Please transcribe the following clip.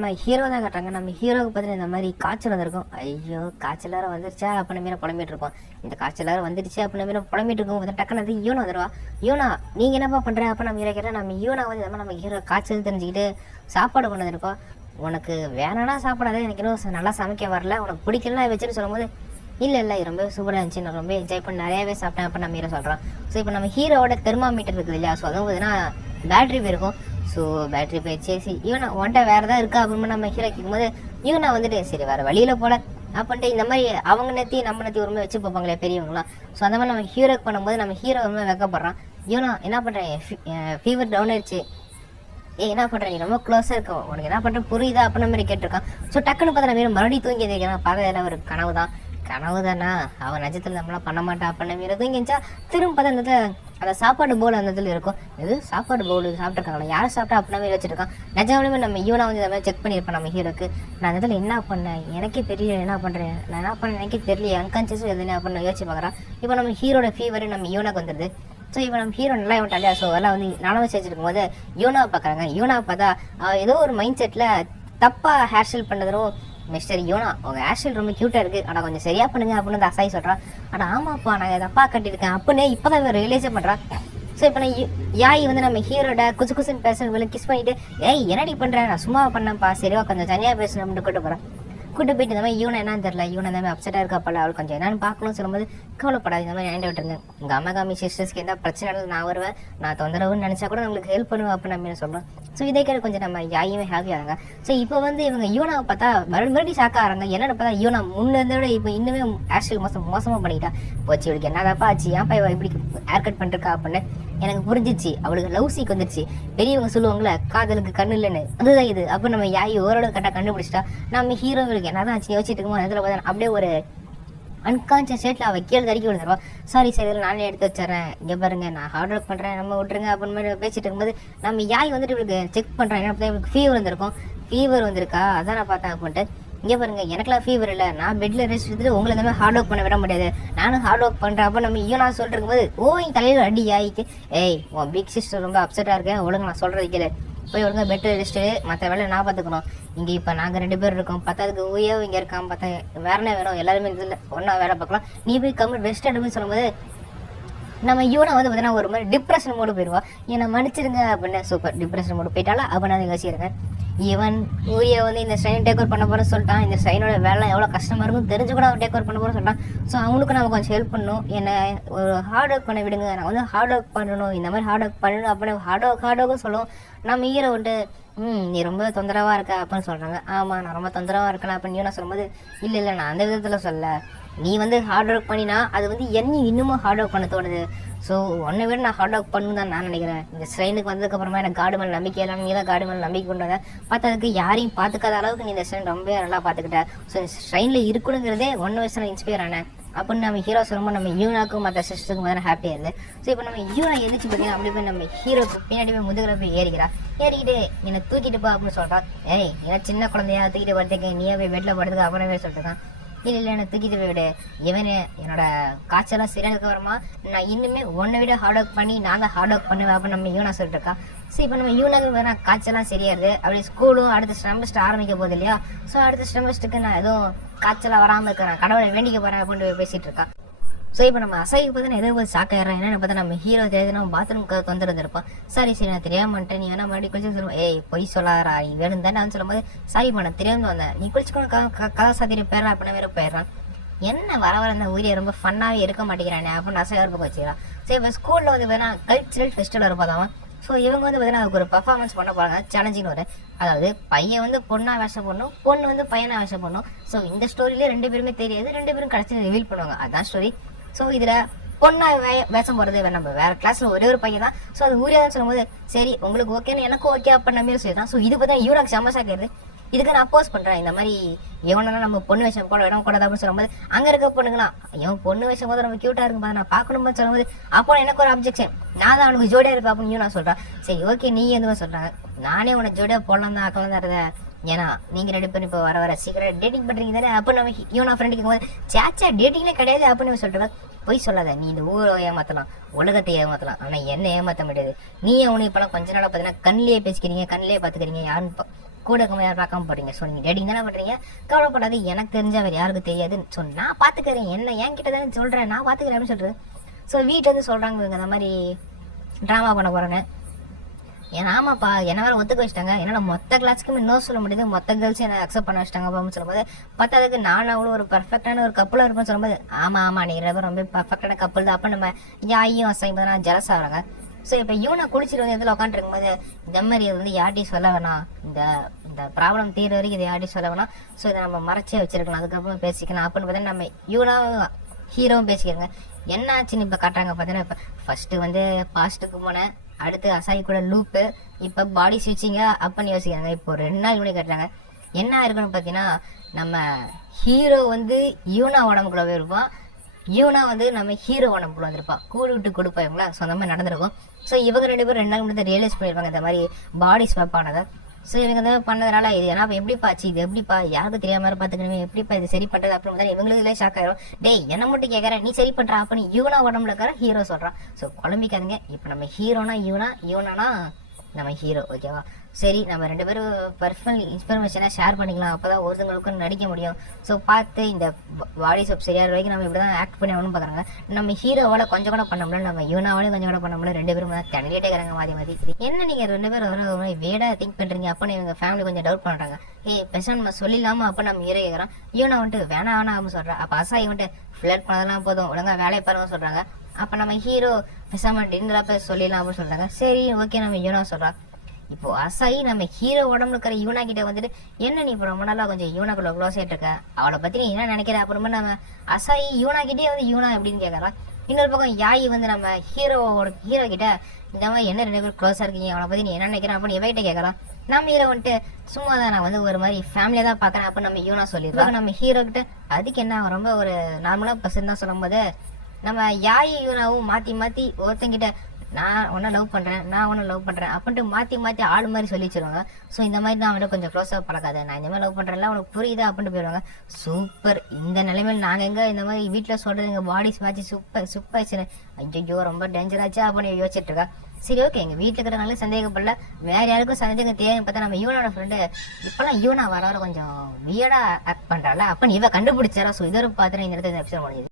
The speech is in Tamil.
நம்ம ஹீரோ தான் கட்டுறாங்க. நம்ம ஹீரோவுக்கு பார்த்தீங்கன்னா இந்த மாதிரி காய்ச்சல் வந்திருக்கும். ஐயோ காய்ச்சல் வேறு வந்துருச்சா அப்படின்னு மாரி புலம்பிட்டு இருக்கோம். இந்த காய்ச்சல் வேறு வந்துருச்சு அப்படின்னு மாரி புலம்பிட்டு இருக்கோம். டக்குன்னு வந்து யூனா வந்துடுவா. யூனா நீங்கள் என்னப்பா பண்ணுற அப்போ நம்ம ஹீரோ கேட்டால் நம்ம யூனா வந்து இந்த மாதிரி நம்ம ஹீரோ காய்ச்சல் தெரிஞ்சுக்கிட்டு சாப்பாடு கொண்டு வந்திருக்கோம். உனக்கு வேணானா சாப்பாடு எனக்கு இன்னும் நல்லா சமைக்க வரல, உனக்கு பிடிக்கலாம் வச்சுன்னு சொல்லும்போது இல்லை ரொம்ப சூப்பராக இருந்துச்சு, நான் ரொம்ப என்ஜாய் பண்ணி நிறையாவே சாப்பிட்டேன் அப்போ நம்ம ஹீரோ சொல்கிறோம். ஸோ இப்போ நம்ம ஹீரோவோட தெர்மாமீட்டர் இருக்குது இல்லையா, ஸோ அதுவும் பார்த்தீங்கன்னா பேட்ரி போயிருக்கும். ஸோ பேட்ரி போயிடுச்சு. ஈவனா ஒன்ட்ட வேறு ஏதாவது இருக்கா அப்படின்னு நம்ம ஹீரோ கேட்கும்போது ஈவனா வந்துட்டு சரி வேறு வழியில் போல அப்படின்ட்டு இந்த மாதிரி அவங்க நெத்தி நம்ம நெத்தி ஒரு மாதிரி வச்சு பார்ப்பாங்களே பெரியவங்களாம். ஸோ அந்த மாதிரி நம்ம ஹீரோக்கு பண்ணும்போது நம்ம ஹீரோ ரொம்ப வெக்கப்படுறான். ஈவனா என்ன பண்ணுறேன், ஃபீவர் டவுன் ஆயிடுச்சு, என்ன பண்ணுறேன், நீ ரொம்ப க்ளோஸாக இருக்கும், உனக்கு என்ன பண்ணுற புரியுதா அப்படின்ற மாதிரி கேட்டிருக்கான். ஸோ டக்குன்னு பார்த்தா நம்ம மறுபடியும் தூங்கி எதிர்க்கிறான். பார்த்தா ஒரு கனவு தான், கனவு தானா, அவன் நிஜத்தில் நம்மளாம் பண்ண மாட்டான் அப்படின்னு மாரி தூங்கிச்சா. திரும்ப பார்த்தா அந்த அந்த சாப்பாடு பவுல் அந்த இதில் இருக்கும். இது சாப்பாடு பவுல் சாப்பிட்ருக்காங்களா, யாரை சாப்பிட்டா அப்படின்னா மாரி வச்சுருக்கான். நிஜமாலுமே நம்ம ஈவனா வந்து இந்த மாதிரி செக் பண்ணியிருப்பேன் நம்ம ஹீரோக்கு. நான் அந்த இதில் என்ன பண்ணேன் எனக்கே தெரியல, என்ன பண்ணுறேன் நான் என்ன பண்ணேன் எனக்கே தெரியல, அன்கான்சியஸ் எதுன்னு அப்படின்னு யோசிச்சு பார்க்குறான். இப்போ நம்ம ஹீரோட ஃபீவர் நம்ம ஈவனாக்கு வந்துடுது. ஸோ இப்போ நம்ம ஹீரோ நல்லா இவன்ட்டா இல்லையா, ஸோ அதெல்லாம் வந்து நானும் வச்சுருக்கும் போது யூனாவை பார்க்குறாங்க. யூனாவை பார்த்தா ஏதோ ஒரு மைண்ட் செட்டில் தப்பாக ஹேர் ஸ்டைல் பண்ணதும் மிஸ்டர் யூனா உங்கள் ஹேர் ஸ்டைல் ரொம்ப க்யூட்டாக இருக்குது, ஆனால் கொஞ்சம் சரியாக பண்ணுங்க அப்படின்னு அசாய் சொல்கிறான். ஆனால் ஆமாப்பா நான் தப்பாக கட்டியிருக்கேன் அப்படின்னு இப்போ தான் இவன் ரியலைஸே பண்ணுறான். ஸோ இப்போ நான் யாய் வந்து நம்ம ஹீரோட குசுன்னு பேசுறவங்களை கிஸ் பண்ணிவிட்டு ஏய் என்னடி பண்ணுறேன், நான் சும்மா பண்ணேன்ப்பா, சரிவா கொஞ்சம் தனியாக பேசணும் அப்படின்னு கூட்டு போகிறேன். கூட்டு போயிட்டு இந்த மாதிரி யூனா என்னன்னு தெரியல, யூனா இந்த மாதிரி அப்செட்டாக இருக்காப்பல, அவள் கொஞ்சம் என்னன்னு பார்க்கணும்னு சொல்லும்போது கவலைப்படாது இந்த மாதிரி ஏண்ட விட்டுருங்க, உங்கள் அம்மா சிஸ்டர்ஸ்க்கு எந்த பிரச்சனை நான் வருவேன், நான் தொந்தரவுன்னு நினச்சா கூட உங்களுக்கு ஹெல்ப் பண்ணுவேன் அப்படின்னு நம்ம சொல்கிறோம். ஸோ இதே கேட்டு கொஞ்சம் நம்ம யாயுமே ஹாப்பி ஆகிறாங்க. ஸோ இப்போ வந்து இவங்க யூனாவை பார்த்தா மறுபடியும் ஷாக் ஆகிறாங்க. என்னென்னு பார்த்தா யூனா முன்னதை விட இப்போ இன்னுமே ஹேர் மோசமாக பண்ணிக்கிட்டா போச்சு, இவளுக்கு என்னதாப்பா ஆச்சு, ஏன்ப்பா இவ இப்படி ஹேர் கட் பண்ணிருக்கா அப்படின்னு எனக்கு புரிஞ்சிச்சு. அவளுக்கு லவ் சீக் வந்துருச்சு, பெரியவங்க சொல்லுவாங்களே காதலுக்கு கண்ணு இல்லைன்னு, அதுதான் இது. அப்போ நம்ம யாய் ஓரளவு கரெக்டாக கண்டுபிடிச்சிட்டா. நம்ம ஹீரோவுக்கு என்னதான் ஆச்சு யோசிச்சுட்டு இருக்கும்போது அதில் பார்த்தா அப்படியே ஒரு அன்கான்சியஸ் ஸ்டேட்டில் அவள் கீழே தறிக்கி விழுந்துருவா. சாரி இதில் நானே எடுத்து வச்சுறேன், இங்கே பாருங்க நான் ஹார்ட் ஒர்க் பண்ணுறேன், நம்ம விட்டுருங்க அப்படின்னு மாதிரி பேசிட்டு இருக்கும்போது நம்ம யாய் வந்துட்டு இவளுக்கு செக் பண்ணுறேன். என்ன பார்த்தா இவளுக்கு ஃபீவர் வந்திருக்கும். ஃபீவர் வந்திருக்கா அதான் நான் பார்த்தேன் அப்படின்ட்டு. இங்கே பாருங்க எனக்குலாம் ஃபீவர் இல்லை, நான் பெட்டில் ரெஸ்ட் எடுத்துட்டு உங்களை இந்த மாதிரி ஹார்ட் ஒர்க் பண்ண விட முடியாது, நானும் ஹார்ட் ஒர்க் பண்ணுறேன். அப்போ நம்ம ஈவனா சொல்லிட்டு இருக்கும்போது என் தலையில் அடி யாய்க்கு ஏய் உன் பிக் சிஸ்டர் ரொம்ப அப்செட்டாக இருக்கேன், ஒழுங்கு நான் சொல்கிறது கேளு, போய் ஒழுங்காக பெட்டு ரெஸ்ட்டு மற்ற வேலை நான் பார்த்துக்கணும். இங்கே இப்போ நாங்கள் 2 பேர் இருக்கோம், பத்தாவதுக்கு ஊயோ இங்கே இருக்கான், பார்த்தா வேறனே வேணும், எல்லாருமே இதில் ஒன்றா வேலை பார்க்கலாம், நீ போய் கம்மிட் ரெஸ்ட் எடுப்புன்னு சொல்லும்போது நம்ம யூனா வந்து பார்த்தீங்கன்னா ஒரு மாதிரி டிப்ரெஷன் மூடு போயிடுவா. என்னை மன்னிச்சிருங்க அப்படின்னு. சூப்பர் டிப்ரெஷன் மூடு போயிட்டாலும் அப்படின்னு நான் யோசிக்கிறேன். ஈவன் ஊரியை வந்து இந்த ஸ்ட்ரெயின் டேக் ஓவர் பண்ண போகிறேன்னு சொல்லிட்டான். இந்த ஸ்ட்ரெயினோட வேலை எவ்வளோ கஷ்டமாக இருக்கும் தெரிஞ்சு கூட அவன் டேக் ஓவர் பண்ண போகிறேன்னு சொல்லிட்டான். ஸோ அவனுக்கு நம்ம கொஞ்சம் ஹெல்ப் பண்ணணும், என்னை ஒரு ஹார்ட் ஒர்க் பண்ண விடுங்க, நான் வந்து ஹார்ட் ஒர்க் பண்ணணும், இந்த மாதிரி ஹார்ட் ஒர்க் பண்ணணும் அப்படின்னு ஹார்ட் ஒர்க்கும் சொல்லுவோம். நம்ம ஹீரோ வந்துட்டு நீ ரொம்ப தொந்தரவாக இருக்க அப்படின்னு சொல்கிறாங்க. ஆமாம் நான் ரொம்ப தொந்தரவாக இருக்கேன் அப்படின்னு யூனா சொல்லும்போது இல்லை நான் அந்த விதத்தில் சொல்ல, நீ வந்து ஹார்ட் ஒர்க் பண்ணினா அது வந்து என்ன இன்னமும் ஹார்ட் ஒர்க் பண்ண தோணுது. ஸோ உன்னை விட நான் ஹார்ட் ஒர்க் பண்ணணும் தான் நான் நினைக்கிறேன். இந்த ஸ்ட்ரெயினுக்கு வந்ததுக்கப்புறமா எனக்கு காடு மேலே நம்பிக்கை எல்லாம் நீ தான் காடு மேலே நம்பிக்கை கொண்டு வந்த, பார்த்ததுக்கு யாரையும் பார்த்துக்காத அளவுக்கு நீ இந்த ஸ்ட்ரெயின் ரொம்ப நல்லா பார்த்துக்கிட்ட. ஸோ இந்த ஸ்ட்ரெயினில் இருக்கணுங்கிறதே ஒன்று வயசு நான் இன்ஸ்பயர் ஆனேன் அப்படின்னு நம்ம ஹீரோ சொல்லும்போது நம்ம யூனாக்கும் மற்ற சிஸ்டருக்கும் வேறு ஹாப்பியாக இருந்தது. ஸோ இப்போ நம்ம யூனா எதிர்த்து பார்த்தீங்கன்னா அப்படி போய் நம்ம ஹீரோக்கு பின்னாடி போய் முதுகில் போய் ஏறிக்கிட்டு என்னை தூக்கிட்டு போ அப்படின்னு சொல்கிறான். ஏய் ஏன்னா சின்ன குழந்தையா தூக்கிட்டு படுத்துக்க, நீயே போய் பெட்டில் படுத்துக்க அப்புறமே சொல்லிட்டுருக்கான். இல்லை என்னை தூக்கிட்டு போய் விடு, இவனே என்னோட காய்ச்சலாம் சரியானதுக்கு அப்புறமா நான் இன்னுமே ஒன்றை விட ஹார்ட் ஒர்க் பண்ணி நான் தான் ஹார்ட் ஒர்க் பண்ணுவேன் அப்படின்னு நம்ம யூனா சொல்லிட்டு இருக்கான். ஸோ இப்போ நம்ம யூனாக்கு வேணா காய்ச்சலாம் சரியாயிருது, அப்படி ஸ்கூலும் அடுத்த செமஸ்டர் ஆரம்பிக்க போகுது இல்லையா. ஸோ அடுத்த செமஸ்டருக்கு நான் எதுவும் காய்ச்சலாக வராமல் இருக்கிறேன், கடவுளை வேண்டிக்க போகிறேன் அப்படின்னு பேசிகிட்டு இருக்கான். ஸோ இப்போ நம்ம அசைக்கு பார்த்தா எதோ ஒரு ஷாக்காயிடுறேன். என்னென்னு பார்த்தா நம்ம ஹீரோ தெரியாது நம்ம பாத்ரூம்க்கு வந்துருந்து இருப்போம். சரி நான் தெரியாமட்டேன், நீ வேணா மறுபடியும் குளிச்சு சொல்லுவோம். ஏய் பொய் சொல்லாதரா நீ வேணும் தானே வந்து சொல்லும்போது சாரி பண்ண தெரியாம வந்தேன், நீ குளிச்சுக்கணும் கதை சாத்திட்டு போயிடறான் அப்படின்னு வேறு போயிடுறான். என்ன வர இந்த ஊரியை ரொம்ப ஃபன்னாகவே இருக்க மாட்டேங்கிறானே அப்படின்னு அசையாக இருக்க வச்சுக்கிறான். சரி இப்போ ஸ்கூலில் வந்து வேணா கல்ச்சுரல் ஃபெஸ்டிவல் இருப்பாதான். ஸோ இவங்க வந்து பார்த்தீங்கன்னா அதுக்கு ஒரு பர்ஃபார்மன்ஸ் பண்ண போகிறாங்க, சேலஞ்சின்னு ஒரு, அதாவது பையன் வந்து பொண்ணாக வேஷம் பண்ணும், பொண்ணு வந்து பையனாக வேஷம் பண்ணும். ஸோ இந்த ஸ்டோரியிலே 2 பேருமே தெரியாது, 2 பேரும் கடைசியில் ரிவீல் பண்ணுவாங்க, அதுதான் ஸ்டோரி. ஸோ இதில் பொண்ணா வேஷம் போகிறது நம்ம வேறு கிளாஸில் ஒரே ஒரு பையன் தான். ஸோ அது ஊரியா தான் சொல்லும்போது சரி உங்களுக்கு ஓகேன்னு எனக்கும் ஓகே அப்படின்ற மாதிரி சொல்லிதான். ஸோ இது பார்த்தா யூனாக்கு செம்ம கேட்குது. இதுக்கு நான் அப்போஸ் பண்ணுறேன், இந்த மாதிரி எவனா நம்ம பொண்ணு வேஷம் போட இடம் கூடாது அப்படின்னு சொல்லும்போது அங்கே இருக்க பொண்ணுங்களாம் இவன் பொண்ணு வேஷம் போது ரொம்ப க்யூட்டாக இருக்கும் பாரு நான் பார்க்கணும்னு சொல்லும்போது அப்போ எனக்கு ஒரு அப்ஜெக்ஷன், நான் தான் அவனுக்கு ஜோடியாக இருப்பேன் அப்படின்னு யூனா சொல்கிறான். சரி ஓகே நீ எதுவும் சொல்கிறாங்க, நானே உனக்கு ஜோடியாக போடலாம் தான் ஆக்கலாம் தான் இருந்தேன், ஏன்னா நீங்கள் 2 பேரும் இப்போ வர சீக்கிரம் டேட்டிங் பண்ணுறீங்க தானே. அப்போ நம்ம யூனா ஃப்ரெண்டு கேட்கும்போது சேச்சா டேட்டிங்லே கிடையாது அப்படின்னு சொல்லிட்டு போய் சொல்லாத, நீ இந்த ஊரை ஏமாற்றலாம் உலகத்தை ஏமாற்றலாம், ஆனால் என்ன ஏமாற்ற முடியாது. நீ அவனு இப்போலாம் கொஞ்ச நாளாக பார்த்தீங்கன்னா கண்ணிலேயே பேசிக்கிறீங்க, கண்ணிலேயே பார்த்துக்கிறீங்க, யாருன்னு கூட இருக்கவங்க யாரும் பார்க்காம போறீங்க. ஸோ நீங்கள் டேட்டிங் தானே பண்ணுறீங்க, கவலைப்படாது, எனக்கு தெரிஞ்ச வேறு யாருக்கும் தெரியாதுன்னு ஸோ நான் பார்த்துக்கிறேன், என்ன என் கிட்ட தானே சொல்கிறேன், நான் பார்த்துக்கிறேன் அப்படின்னு சொல்கிறது. ஸோ வீட்டில் வந்து சொல்கிறாங்க இவங்க இந்த மாதிரி ட்ராமா பண்ண போகிறேன்னு. ஏன்னா ஆமாப்பா என்ன வேறு ஒத்துக்க வச்சுட்டாங்க, என்னால் மொத்த கிளாஸுக்குமே நோ சொல்ல முடியுது, மொத்த கேர்ள்ஸும் என்ன அக்செப்ட் பண்ண வச்சுட்டாங்க அப்படின்னு சொல்லும்போது, பத்தாவதுக்கு நான் அவ்வளோ ஒரு பர்ஃபெக்டான ஒரு கப்பலாக இருப்பேன்னு சொல்லும்போது, ஆமாம் நீங்கள் ரொம்ப பர்ஃபெக்டான கப்பல் தான். அப்போ நம்ம யாயும் அசையும் நான் ஜலஸ் ஆகிறாங்க. ஸோ இப்போ யூனா குளிச்சுட்டு வந்து இதில் உட்காந்துருக்கும் போது இந்த மாதிரி வந்து யார்ட்டையும் சொல்ல வேணாம், இந்த இந்த ப்ராப்ளம் தீர வரைக்கும் இதை யார்ட்டையும் சொல்ல வேணாம், ஸோ இதை நம்ம மறைச்சே வச்சிருக்கலாம், அதுக்கப்புறம் பேசிக்கலாம் அப்படின்னு பார்த்தீங்கன்னா நம்ம யூனா ஹீரோவும் பேசிக்கிறோங்க. என்ன ஆச்சுன்னு இப்போ காட்டுறாங்க பார்த்தீங்கன்னா, இப்போ ஃபஸ்ட்டு வந்து பாஸ்ட்டுக்கு போனேன், அடுத்து அசாய் கூட லூப்பு, இப்போ பாடி ஸ்விட்சிங்க அப்படின்னு யோசிக்கிறாங்க. இப்போ 2 நாள் முன்னாடி கட்டுறாங்க. என்ன இருக்குன்னு பார்த்தீங்கன்னா, நம்ம ஹீரோ வந்து யூனா உடம்புக்குள்ளவே இருப்பான், யூனா வந்து நம்ம ஹீரோ உடம்புக்குள்ள வந்திருப்பான், கூடு விட்டு கொடுப்பாங்களா. ஸோ அந்த மாதிரி நடந்திருக்கும். ஸோ இவங்க 2 பேரும் 2 நாள் முன்னாடி ரியலைஸ் பண்ணியிருப்பாங்க இந்த மாதிரி பாடி ஸ்வாப் ஆனதை. ஸோ இவங்க வந்து பண்ணதுனால இது ஏன்னா எப்படிப்பா ஆச்சு, இது எப்படிப்பா யாருக்கு தெரியாம மாதிரி பார்த்துக்கணுமே, எப்படிப்பா இது சரி பண்ணுறது அப்படின்னு இவங்களுக்கு இல்லை ஷாக் ஆயிரும். டேய் என்ன மட்டும் கேட்குறேன், நீ சரி பண்ணுறா அப்படின்னு யூனா உடம்புல இருக்கிற ஹீரோ சொல்கிறான். ஸோ குழம்பிக்காதீங்க, இப்போ நம்ம ஹீரோனா யூனா, யூனானா நம்ம ஹீரோ, ஓகேவா. சரி நம்ம 2 பேரும் பர்சனல் இன்ஃபர்மேஷனை ஷேர் பண்ணிக்கலாம், அப்போ தான் ஒருத்தங்களுக்கும் நடிக்க முடியும். ஸோ பார்த்து இந்த பாடி சோப் சரியாகிற வரைக்கும் நம்ம இப்படி தான் ஆக்ட் பண்ணி ஆகணும்னு பார்க்குறாங்க. நம்ம ஹீரோவோட கொஞ்சம் கூட பண்ண முடியல, நம்ம யூனாவோட கொஞ்சம் கூட பண்ண முடியல. 2 பேரும் தான் தண்ணிட்டே இருக்கிறாங்க மாதி மாதி. என்ன நீங்கள் 2 பேரும் ஒரு வேடாக திங்க் பண்ணுறீங்க அப்போ இவங்க ஃபேமிலி கொஞ்சம் டவுட் பண்ணுறாங்க. பெசன் நம்ம சொல்லிடலாமா அப்போ நம்ம ஹீரோ கேட்குறோம். யூனா வந்துட்டு வேணா வேணா அப்படின்னு சொல்கிறேன். அப்போ அசாய் வந்துட்டு ஃப்ளட் பண்ணதெல்லாம் போதும், ஒழுங்கா வேலையை பாருங்க சொல்கிறாங்க. அப்போ நம்ம ஹீரோ பெசாம டின்னரா போய் சொல்லிடலாம் அப்படின்னு சொல்கிறாங்க. சரி ஓகே நம்ம யூனா சொல்கிறா. இப்போ அசாயி நம்ம ஹீரோ உடம்புல இருக்கிற யூனா கிட்ட வந்துட்டு, என்ன நீ இப்போ ரொம்ப நாளா கொஞ்சம் யூனாக்குள்ள க்ளோஸ் ஆகிட்டு இருக்க, அவளை பற்றி நீ என்ன நினைக்கிற அப்புறமா நம்ம அசாயி யூனா கிட்டே வந்து யூனா எப்படின்னு கேட்கறான். இன்னொரு பக்கம் யாயி வந்து நம்ம ஹீரோ கிட்ட இந்த மாதிரி என்ன 2 பேரும் க்ளோஸாக இருக்கீங்க, அவளை பற்றி நீ என்ன நினைக்கிறேன் அப்படின்னு இவகிட்ட கேட்கறான். நம்ம ஹீரோ வந்துட்டு சும்மா தான் நான் வந்து ஒரு மாதிரி ஃபேமிலியாக தான் பார்க்குறேன் அப்படின்னு நம்ம யூனா சொல்லிடுவாங்க. நம்ம ஹீரோ கிட்ட அதுக்கு என்ன ரொம்ப ஒரு நார்மலாக பர்சன் தான் சொல்லும் போது, நம்ம யாயி யூனாவும் மாற்றி மாற்றி ஒருத்தங்கிட்ட நான் உன்னை லவ் பண்ணுறேன், நான் உன்னை லவ் பண்ணுறேன் அப்படின்ட்டு மாற்றி மாற்றி ஆள் மாதிரி சொல்லி வச்சிருவாங்க. ஸோ இந்த மாதிரி நான் அவனை கொஞ்சம் க்ளோஸாக பழக்காத, நான் இந்த மாதிரி லவ் பண்ணுறேன்ல உனக்கு புரியுதா அப்படின்ட்டு போயிடுவாங்க. சூப்பர், இந்த நிலைமையில் நாங்கள் எங்கே இந்த மாதிரி வீட்டில் சொல்கிறது எங்கள் பாடிஸ் மேட்ச் சூப்பர் ஆச்சுன்னு ஐயோ ரொம்ப டேஞ்சர் ஆச்சா அப்படின்னு யோசிச்சுட்டு இருக்கா. சரி ஓகே, எங்கள் வீட்டில் இருக்கிறனால சந்தேகப்படல, வேற யாருக்கும் சந்தேகம் தேவைன்னு பார்த்தா நம்ம யூனோட ஃப்ரெண்டு இப்போலாம் யூனா வர கொஞ்சம் வியர்டாக ஆக்ட் பண்ணுறாள் அப்படின்னு இவ கண்டுபிடிச்சாரா. ஸோ இதோட பார்த்துட்டு இந்த இடத்துல இந்த எபிசோட் முடியுது.